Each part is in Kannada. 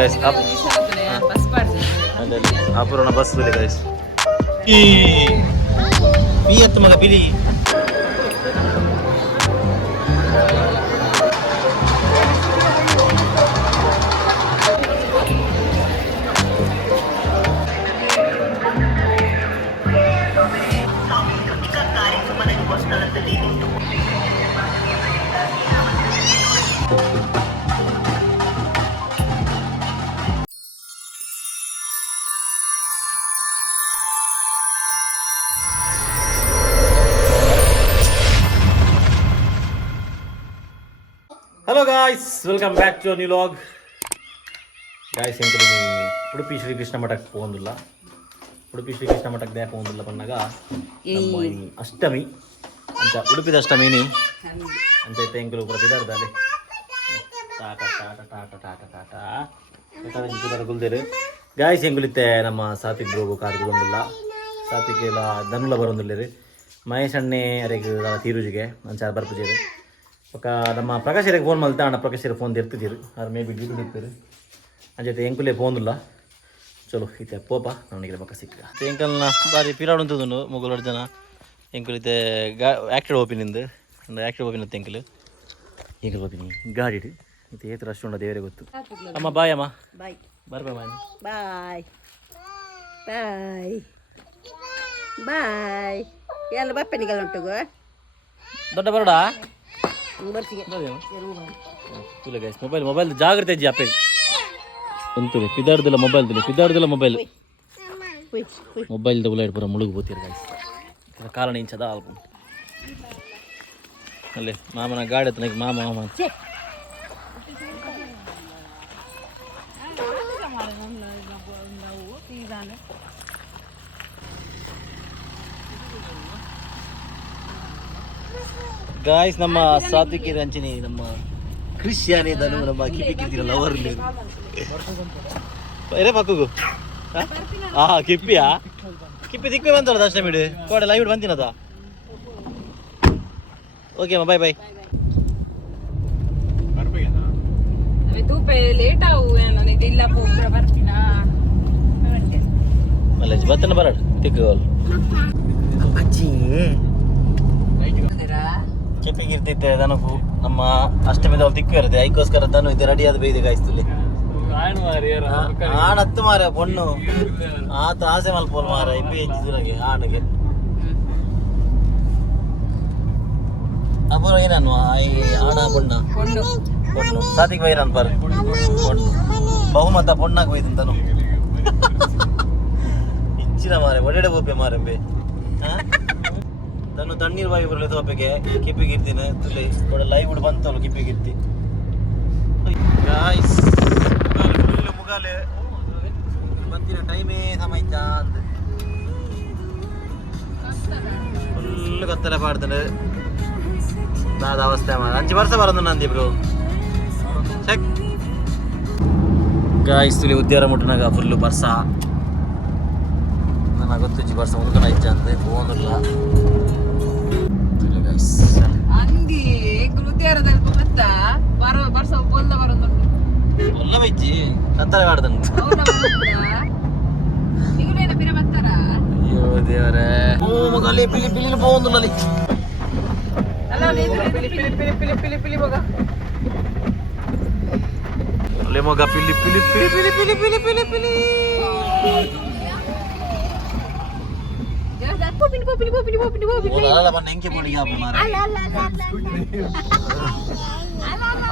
ಗೈಸ್ ಅಪೂರ್ಣ ಬಸ್ ತುಲೆ ಗೈಸ್ ಪಿ ಎತ್ತು ಮಗ ಪಿಲಿ hello guys welcome back to new vlog guys ಎಂಕಲು ಉಡುಪಿ ಶ್ರೀಕೃಷ್ಣ ಮಠಕ್ಕೆ ಹೋಗೋದಿಲ್ಲ ಉಡುಪಿ ಶ್ರೀಕೃಷ್ಣ ಮಠಕ್ಕೆ ಯಾಕೆ ಹೋಗೋದಿಲ್ಲ ಬಂದಾಗ ಅಷ್ಟಮಿ ಅಂತ ಉಡುಪಿದ ಅಷ್ಟಮಿನಿ ಅಂತ ಎಂಕಲು ಪ್ರತಿದಾರ್ದಲ್ಲಿ ಟಾಟ ಟಾಟ ಟಾಟ ಟಾಟ ಟಾಟ ಗುಲ್ದೇರು ಗಾಯ್ಸ್ ಎಂಕುಲಿತ್ತೆ ನಮ್ಮ ಸಾತ್ವಿಕ್ ಬ್ರೋಗು ಕಾರ್ಗೆ ಬಂದಿಲ್ಲ ಸಾತ್ವಿಕ್ ಎಲ್ಲ ಧನುಲ ಬರೋದಿಲ್ಲ ರೀ ಮಹೇಶ್ ಅಣ್ಣೆ ಅರೆಗೆ ತೀರುಜಿಗೆ ಅಂಚಾರ ಬರ್ಪುಜೇರಿ ಪಕ್ಕ ನಮ್ಮ ಪ್ರಕಾಶರಿಗೆ ಫೋನ್ ಮಲ್ತಾ ಅಣ್ಣ ಪ್ರಕಾಶರಿಗೆ ಫೋನ್ ಇರ್ತಿದ್ದೀರಿ ಅದು ಮೇ ಬಿ ಡ್ಯೂಟಿ ಇರ್ತೀರಿ ಅಂಜೈತೆ ಎಂಕುಲೇ ಫೋನಿಲ್ಲ ಚಲೋ ಈತೆ ಪೋಪ ನನಗೆ ಪಕ್ಕ ಸಿಕ್ಕ ಎಂಕಲ್ನ ಬಾರಿ ಪಿರಾಡುಂತದನು ಮುಗುಲು ಜನ ಎಂಕುಲಿತೆ ಆ್ಯಕ್ಟೆಡ್ ಓಪಿನಿಂದು ಒಂದು ಆ್ಯಕ್ಟೆಡ್ ಓಪಿನ ಎಂಕಲು ಎಂಕಲ್ ಓಪಿನಿ ಗಾಡಿ ಇದು ಏತು ರಶ್ ಉಂಡ ದೇವರೇ ಗೊತ್ತು ಅಮ್ಮ ಬಾಯ್ ಅಮ್ಮ ಬಾಯ್ ಬರ್ಬಾ ಬಾಯ್ ಬಾಯ್ ಬಾಯ್ ಬಾಯ್ ಎಲ್ಲ ಬಪ್ಪನಿಗೆಲ್ಲ ಉಂಟು ದೊಡ್ಡ ಬರೋಡಾ ಬರ್ತೀವಿ ಗೈಸ್ ಮೊಬೈಲ್ ಜಾಗ್ರತೆ ಅಜ್ಜಿ ಅಪ್ಪೆ ಅಂತೂ ಪಿದಾಡ್ದಿಲ್ಲ ಮೊಬೈಲ್ ಮೊಬೈಲ್ ಉಲಾಡ್ ಪೂರ ಮುಳುಗು ಬೋತೀರಿ ಗೈಸ್ ಕಾರಣ ಇಂಚದ ಆಲ್ಬಮ್ ಅಲ್ಲೇ ಮಾಮನ ಗಾಡಿ ಹತ್ರ ಮಾಮ ಗಾಯ್ಸ್ ನಮ್ಮ ಸಾತ್ವಿಕ ರಂಚಿನಿ ನಮ್ಮ ಕ್ರಿಶ್ಚಿಯಾನಿ ದನು ನಮ್ಮ ಕಿಪ್ಪಿ ಕಿರ್ತಿರಲ್ಲ ಅವರು ಎರೆ ಪಕ್ಕಗೂ ಕಿಪ್ಪಿಯಾ ಕಿಪ್ಪಿ ದಿಕ್ಕಿ ಬಂತಲ್ಲ ದರ್ಶನ ಬಿಡು ಕೋಡೆ ಲೈವ್ ಬಂತಿನದ ಓಕೆ ಅಮ್ಮ ಬಾಯ್ ಬಾಯ್ ಮಲ್ಲೇಜ್ ಬತ್ತನ ಬರಡ್ ತಿಕ್ಕಗೋಲ್ ಅಜ್ಜಿ ಕೆಪ್ಪಿಗಿರ್ತಿದ್ದೆ ದನಕು ನಮ್ಮ ಅಷ್ಟಮಿದವ್ರು ತಿಕ್ಕು ಇರುತ್ತೆ ಅದಕ್ಕೋಸ್ಕರ ದನು ಇದೆ ರೆಡಿ ಆದ ಬೈದೆ ಗಾಯಿಸ್ತಲ್ಲಿ ಆಣತ್ತು ಮಾರ ಪೊಣ್ಣು ಆತ ಆಸೆ ಮಲ್ಪೋಲ್ ಮಾರ ಇಬ್ಬಿ ಹೆಚ್ಚಿದ್ರಾಗೆ ಆಣಿಗೆ ಅಪರ ಏನನ್ನು ಆಣ ಪೊಣ್ಣ ಪೊಣ್ಣು ಸಾತಿಗೆ ಬೈ ನಾನು ಬರ್ ಪೊಣ್ಣು ಬಹುಮತ ಪೊಣ್ಣಾಗ ಬೈದು ತನು ಇಚ್ಚಿನ ಮಾರೆ ಒಡೆಡೆ ಬೋಪೆ ಮಾರಂಬೆ ತನ್ನ ತಣ್ಣೀರು ಬಾಯಿ ಬರಲಿ ತೋಪೆಗೆ ಕಿಪ್ಪಿಗಿರ್ತೀನಿ ತುಳಿ ಕೂಡ ಲೈವ್ ಕೂಡ ಬಂತಲ್ಲ ಕಿಪ್ಪಿಗಿರ್ತಿ ಗಾಯ್ಸ್ ಮುಗಾಲೆ ಬಂದಿನ ಟೈಮೇ ಸಮೈತ ಅಂತ ಫುಲ್ ಕತ್ತಲೆ ಪಾಡ್ತಾನೆ ನಾದ ಅವಸ್ಥೆ ಮಾಡ 5 ವರ್ಷ ಬರೋದು ನಂದಿ ಬ್ರೋ ಚೆಕ್ ಗಾಯ್ಸ್ ತುಳಿ ಉದ್ಯಾರ ಮುಟ್ಟನಾಗ ಫುಲ್ಲು ಬರ್ಸ ನನಗೆ ಗೊತ್ತು ಬರ್ಸ ಮುದುಕನ ಇಚ್ಛ ಅಂತ ಫೋನಿಲ್ಲ ಅಂಗಿ ಕೃತ್ಯಾರದಲ್ಲಿ ಗೊತ್ತಾ ಬರೋ ಬರ್ಸ ಕೊಲ್ಲ ಬರೋದು ಕೊಲ್ಲ ಬೈಜಿ ಕತ್ತಲೆ ಕಾಡ್ದನು ನಿಗುಲೇನ ಬಿರ ಬರ್ತಾರ ಅಯ್ಯೋ ದೇವರೇ ಓ ಮಗಲ್ಲಿ ಪಿಲಿ ಪಿಲಿ ಹೋಗುದು ಅಲ್ಲಿ ಅಲ್ಲ ಪಿಲಿ ಮಗ ಅಲ್ಲಿ ಮಗ ಪಿಲಿ ಪಿಲಿ ಪಿಲಿ ಪಿಲಿ ಪಿಲಿ ಪಿಲಿ ಪಿಲಿ ಪಿಲಿ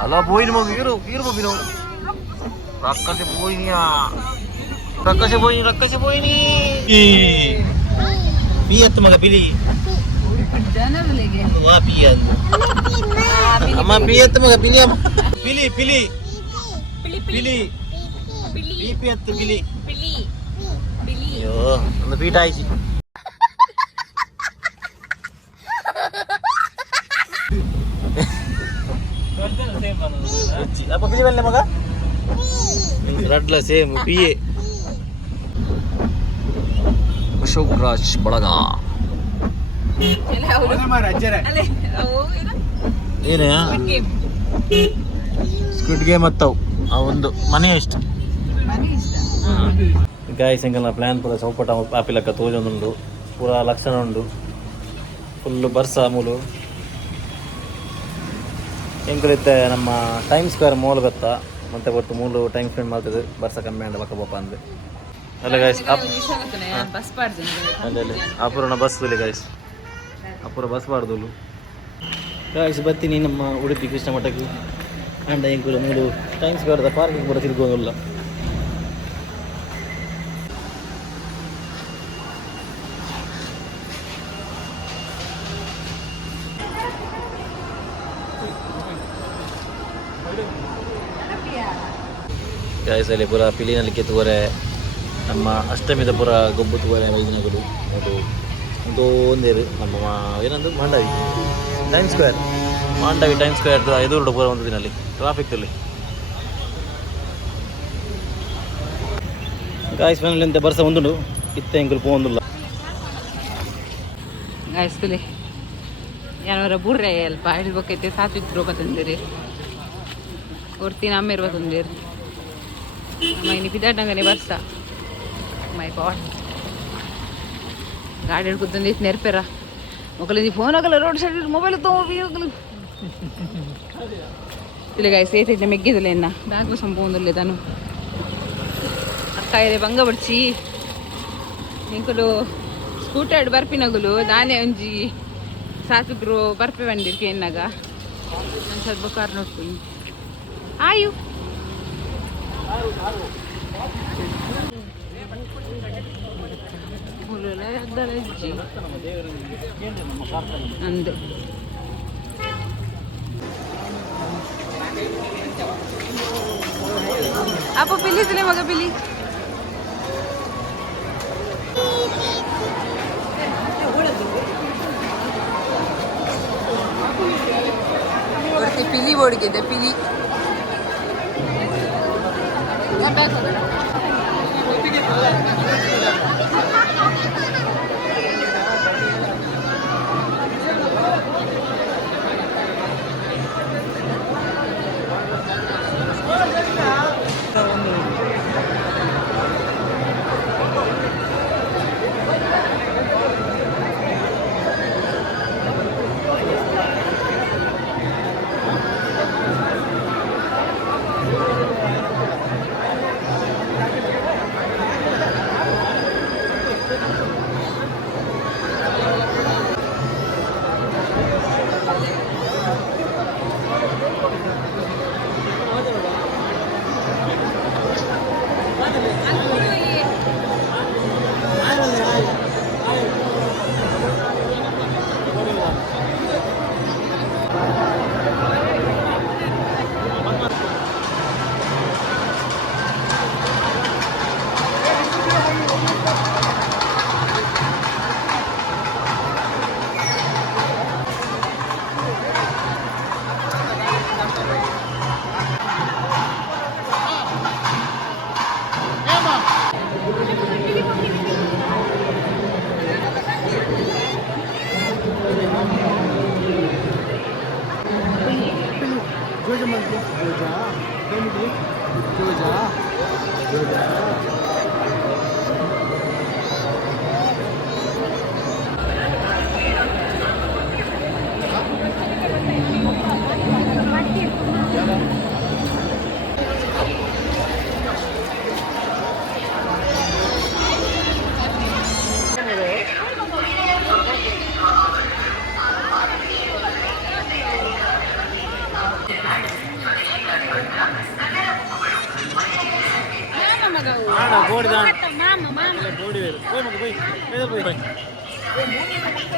ಅಲ್ಲ ಬೋಯಿನ ಮಗ ಇರು ಬೋಬಿನ ರಕ್ಕಸೆ ಬೋಯಿನಿಯಾ ರಕ್ಕಸೆ ಬೋಯಿನಿ ಪಿ ಎತ್ತು ಮಗ ಪಿಲಿ ವಾ ಪಿ ಅಂದು ಅಮ್ಮ ಪಿ ಎತ್ತು ಮಗ ಪಿಲಿ ಅಮ್ಮ ಪಿಲಿ ಪಿಲಿ ಪಿಲಿ ಪಿ ಎತ್ತು ಪಿಲಿ ಅಯ್ಯೋ ಒಂದು ಪೀಠ ಆಯ್ಸಿ apa pilih mana maka? Radla same PA. Ashok Raj Balaga. ಏನೇ ಸ್ಕ್ವಿಡ್ ಗೇಮ್ ಹತ್ತವು ಆ ಒಂದು ಮನೆ ಎಷ್ಟು ಮನೆ ಇಷ್ಟ ಗಾಯ್ಸ್ ಎಂಕಲ್ನ ಪ್ಲ್ಯಾನ್ ಪೂರ ಚೌಪಟ ಆಪಿಲಕ್ಕ ತೋಜೊಂದುಂಡು ಪೂರ ಲಕ್ಷಣ ಉಂಡು ಫುಲ್ಲು ಬರ್ಸ ಮೂಲು ಎಂಕಲಿತ್ತೆ ನಮ್ಮ ಟೈಮ್ ಸ್ಕ್ವೇರ್ ಮೋಲ್ ಗೊತ್ತ ಮತ್ತೆ ಒಟ್ಟು ಮೂಲು ಟೈಮ್ ಸ್ಪೆಂಡ್ ಮಾಡ್ತದೆ ಬರ್ಸ ಕಮ್ಮಿ ಅಂಡ ಬಕ್ಕ ಬಪ್ಪ ಅಂದೆ ಅಲ್ಲ ಗಾಯ್ಸ್ ಬಸ್ ಪಾಡ್ತೀನಿ ಅಲ್ಲಲ್ಲಿ ಅಪೂರ್ಣ ಬಸ್ ಇಲ್ಲಿ ಗಾಯ್ಸ್ ಅಪೂರ ಬಸ್ ಪಾಡ್ದಲು ಗಾಯ್ಸ್ ಬರ್ತೀನಿ ನಮ್ಮ ಉಡುಪಿ ಕೃಷ್ಣ ಮಠಕ್ಕೆ ಅಂಡ ಎಂಕುಲು ಮೂಲು ಟೈಮ್ ಸ್ಕ್ವೇರ್ದ ಪಾರ್ಕಿಂಗ್ ಕೂಡ ತಿರ್ಗೋದಿಲ್ಲ ಗಾಯಸಲ್ಲಿ ಪೂರ ಪಿಲಿನಲ್ಲಿ ಕೆತ್ತುವರೆ ನಮ್ಮ ಅಷ್ಟಮಿದ ಪೂರ ಗೊಬ್ಬು ತೂವರೆ ವೈದ್ಯನಗಳು ಅದು ಒಂದು ಒಂದೇರು ನಮ್ಮ ಏನಂದು Mandavi Time Square Mandavi Time Square ಎದುರು ಪೂರ ಒಂದು ದಿನಲ್ಲಿ ಟ್ರಾಫಿಕ್ದಲ್ಲಿ ಗಾಯಸ್ ಮನೇಲಿ ಅಂತ ಬರ್ಸ ಒಂದುಂಡು ಇತ್ತ ಎಂಕುಲು ಪೋಂದುಲ್ಲ ಗಾಯಸ್ಕುಲಿ ಯಾರ ಬುಡ್ರೆ ಅಲ್ಪ ಹಿಡ್ಬೇಕೈತೆ ಸಾತ್ವಿಕ್ ತಂದಿರಿ ಒರ್ತಿನ ಅಮ್ಮ ಇರ್ಬೇಕಂದಿರಿ ಅಮ್ಮ ಇನ್ನು ಬಿದ್ದಾಡಂಗನೆ ಬರ್ಸ ಮೈ ಗಾಡ್ ಗಾಡಿ ಹಿಡ್ಕೊತಂದಿತ್ತು ನೆರ್ಪೆರ ಮಕ್ಕಳಿಗೆ ಫೋನ್ ಆಗಲ್ಲ ರೋಡ್ ಸೈಡ್ ಮೊಬೈಲ್ ತಗೋಬಿ ಇಲ್ಲ ಗಾಯಸ್ ಏತೈತೆ ಮೆಗ್ಗಿದಿಲ್ಲ ಇನ್ನ ಬ್ಯಾಂಕ್ಲು ಸಂಪೂರ್ಣದಲ್ಲೇ ತಾನು ಅಕ್ಕ ಇದೆ ಬಂಗ ಬಡ್ಚಿ ನಿಂಕಲು ಸ್ಕೂಟರ್ ಬರ್ಪಿನಗುಲು ದಾನೆ ಒಂಜಿ ಸಾತ್ವಿಕ್ರು ಬರ್ಪೆ ಬಂದಿರ್ಕೆ ಎನ್ನಾಗ ನಾನು ಸ್ವಲ್ಪ ಕಾರ್ ನೋಡ್ತೀನಿ ಆಯು ಅಂದೆ ಅಪ್ಪ ಪಿಲಿದ್ರೆ ಮಗ ಪಿಲಿ ಪಿಲಿ ಓಡಿಗಿದೆ ಪಿಲಿ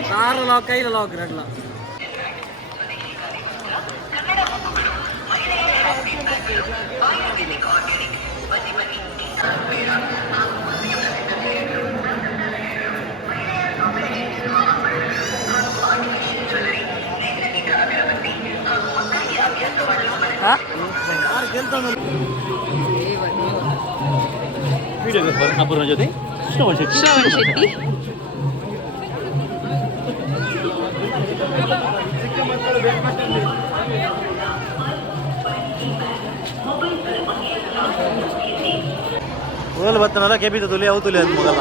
కారు లాక్ కైల లాక్ రెడ్ల ವಿಡಿಯೋಗ್ರಾಫರ್ ಅಪೂರ್ಣ ಜೊತೆ ಶ್ರವಣ್ ಶೆಟ್ಟಿ ಮೊಗಲು ಬತ್ತನಲ್ಲ ಕೆಬಿದ ತುಲಿ ಅವು ತುಲಿ ಅದು ಮೊಗಲ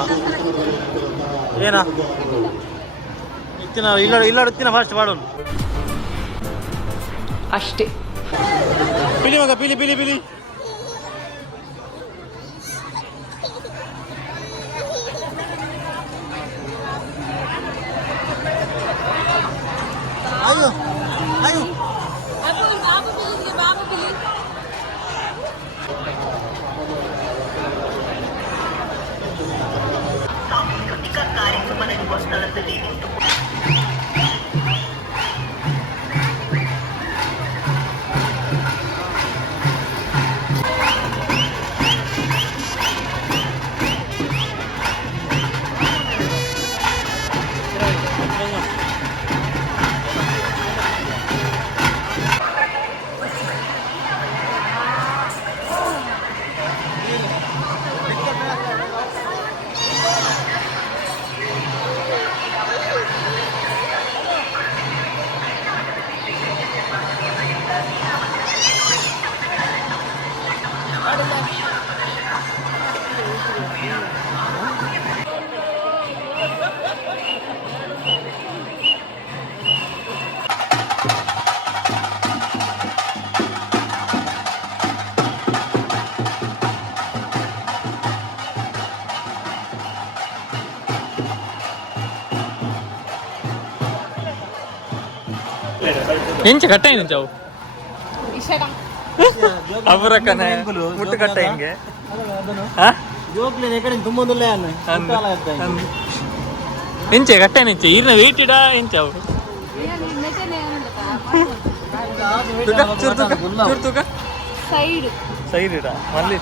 ಏನ ಇತ್ತಿನ ಇತ್ತಿನ ಫಾಸ್ಟ್ ಮಾಡೋನು ಅಷ್ಟೇ. ಪಿಲಿ ಮಗ ಪಿಲಿ ಪಿಲಿ ಪಿಲಿ ayo ayo ಸಾಂಸ್ಕೃತಿಕ ಕಾರ್ಯಕ್ರಮ ನಡೆಯುವ ಸ್ಥಳದಲ್ಲಿ ಎಂಚ ಕಟ್ಟ ಏನು ಚಾವು ಅವರಕ್ಕನೆ ಮುಟ್ಟು ಕಟ್ಟ ಹಿಂಗೆ ಜೋಕ್ಲೇನೆ ಕಡೆ ತುಂಬೊಂದಿಲ್ಲ ಎಂಚೆ ಕಟ್ಟ ಎಂಚೆ ಈರ್ನ ವೆಯ್ಟ್ ಇಡ ಎಂಚಾವು ಸೈಡ್ ಸೈಡ್ ಇಡ ಮಲ್ಲಿ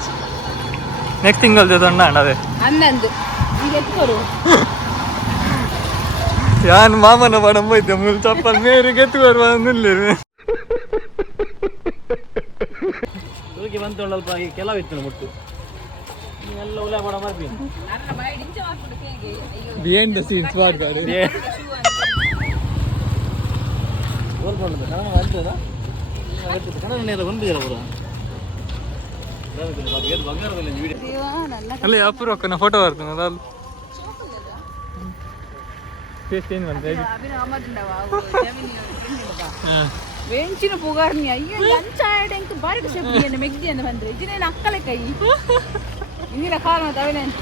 ನೆಕ್ಸ್ಟ್ ತಿಂಗಳು ದೊಡ್ಡ ಅಣ್ಣದೇ ಅನ್ನಂದು ಈಗ ಎತ್ಕೊರು ಯಾನ್ ಮಾಮನ ಪಡಂ ಹೋಯ್ತೆ ಮುಲ್ ಚಪ್ಪಲ್ ಮೇರಿಗೆ ಎತ್ತು ಬರುವ ನಿಲ್ಲಿರು ಅದಕ್ಕೆ ಬಂತು ಸ್ವಲ್ಪ ಈ ಕೆಲವಿತ್ತು ಮುಟ್ಟು ನೀವೆಲ್ಲ ಉಲೆ ಮಾಡ ಮಾಡ್ತೀನಿ ಬಿಹೈಂಡ್ ದ ಸೀನ್ಸ್ ಮಾಡ್ತಾರೆ ಓಲ್ಕೊಂಡು ನಾನು ಅಂತದ ಕನ್ನಡ ಬಂದಿದ್ದೀರ ಅವರು ಬಂಗಾರದಲ್ಲಿ ವಿಡಿಯೋ ಅಲ್ಲಿ ಅಪೂರ್ವಕ್ಕನ ಫೋಟೋ ಬರ್ತದೆ ಅದಲ್ಲ ಫೇಸ್ ಚೇಂಜ್ ಮಾಡ್ತಾ ವೆಂಚಿನ ಪುಗಾರ್ನಿ ಅಯ್ಯೋ ಅಂಚಾಡ ಎಂಕ್ ಬಾರಿ ಶಬ್ದಿಯನ್ನು ಮೆಗ್ದಿಯನ್ನು ಬಂದ್ರೆ ಇದನ್ನೇನು ಅಕ್ಕಲೆ ಕೈ ಇಂದಿನ ಕಾರಣ ತವನೆ ಅಂತ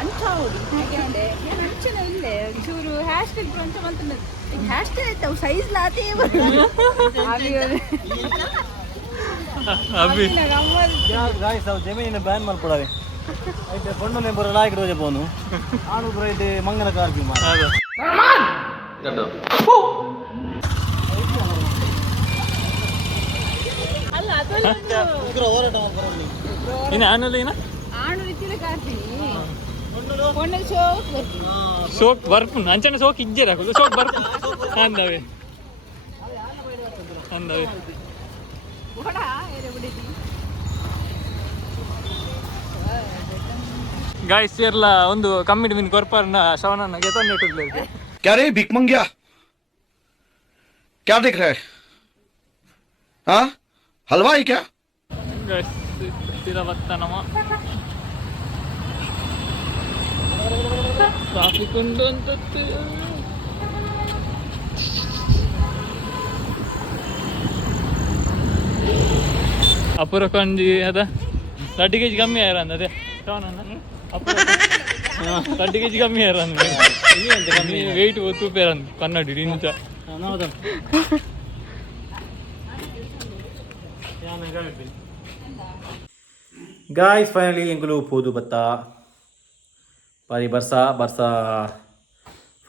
ಅಂಚಾವಡಿ ಹಾಗೆ ಏನು ಅಂಚನ ಇಲ್ಲೇ ಚೂರು ಹ್ಯಾಶ್ ಟ್ಯಾಗ್ ಅಂಚ ಬಂತ ಹ್ಯಾಶ್ ಟ್ಯಾಗ್ ಆಯ್ತಾವು ಸೈಜ್ ಲಾತೇ ಅಭಿ ಗಾಯ್ಸ್ ಅವು ಜಮೀನಿನ ಬ್ಯಾನ್ ಮಾಡ್ಕೊಡವೆ అయితే పండు నెంబర్ లాయక్ రోజు పోను ఆను అయితే మంగళ కార్కి ಶೋಕ್ ಬರ್ಪು ಅಂಚನೆ ಶೋಕ್ ಇಜ್ಜೆ ರಾಕುದು ಶೋಕ್ ಬರ್ಪು ಅಂದವೆ ಅಂದವೆ गाइस येरला ಒಂದು ಕಮ್ಮಿಡಿ ಮಿನ್ ಕೊರ್ಪರ್ನ ಶವನನ್ನ ಗೆತೊಂದು ಇಟ್ಟಿರ್ಲಿ क्या रे भिख मंगिया क्या देख रहा है हाँ हलवाई क्या गाइस ತಿರವತ್ತನಮ ಸಾಫಿಕೊಂಡು ಅಂತತ್ತು ಅಪುರ ಕೊಂಡಿ ಅದ 30 kg ಕಮ್ಮಿ ಆಯ್ರ ಅಂದದೆ ಶವನನ್ನ 30 kg ಕಮ್ಮಿ ಆಯ್ರ ಅಂದ ಕಮ್ಮಿ ವೆಯ್ಟ್ ಒತ್ತು ಪೇರ ಅಂದ ಕನ್ನಡಿ ಇಂಚ ಗಾಯ್ಸ್ ಫೈನಲಿ ಎಂಕುಲು ಪೋದು ಬತ್ತ ಬಾರಿ ಬರ್ಸ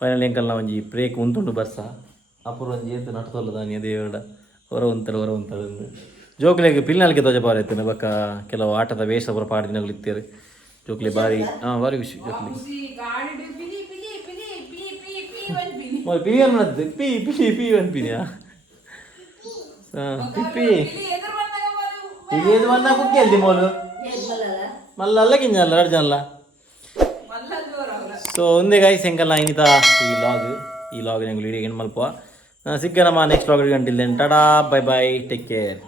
ಫೈನಲಿ ಎಂಕಲ್ನ ಒಂಜಿ ಬ್ರೇಕ್ ಉಂತುಂಡು ಬರ್ಸ ಅಪುರ ಒಂಜಿ ಏತು ನಟತೊಲ್ಲ ದಾನಿ ಅದೇ ಹೊರ ಉಂತದಂದು ಜೋಕ್ಲೆಗೆ ಪಿಲ್ನಲ್ಗೆ ಧ್ವಜ ಪಾರ ಎತ್ತನೆ ಬಕ್ಕ ಕೆಲವು ಆಟದ ವೇಷ ಪುರ ಪಾಡಿನಗಳು ಇತ್ತೇವೆ ಜೋಕ್ಲೆ ಬಾರಿ ಬಾರಿ ಖುಷಿ ಜೋಕ್ಲೆ ಪಿಲಿ ಅನ್ನದ್ದು ಪಿ ಅನ್ಪಿನಿಯಾ ಪಿಪ್ಪಿ ಇದು ಬಂದ ಕುಕ್ಕಿ ಅಲ್ದಿ ಮೋಲು ಮಲ್ಲ ಕಿಂಜಲ್ಲ ಎರಡು ಜನಲ್ಲ ಸೊ ಒಂದೇ ಗಾಯ್ಸ್ ಎಂಕಲ್ನ ಇನ್ನಿತ ಈ ಲಾಗ್ ನಂಗೆ ವಿಡಿಯೋ ಏನು ಮಲ್ಪ ಸಿಕ್ಕ ನಮ್ಮ ನೆಕ್ಸ್ಟ್ ಲಾಗ್ ಗಂಟಿಲ್ದೇನೆ tata bye bye take care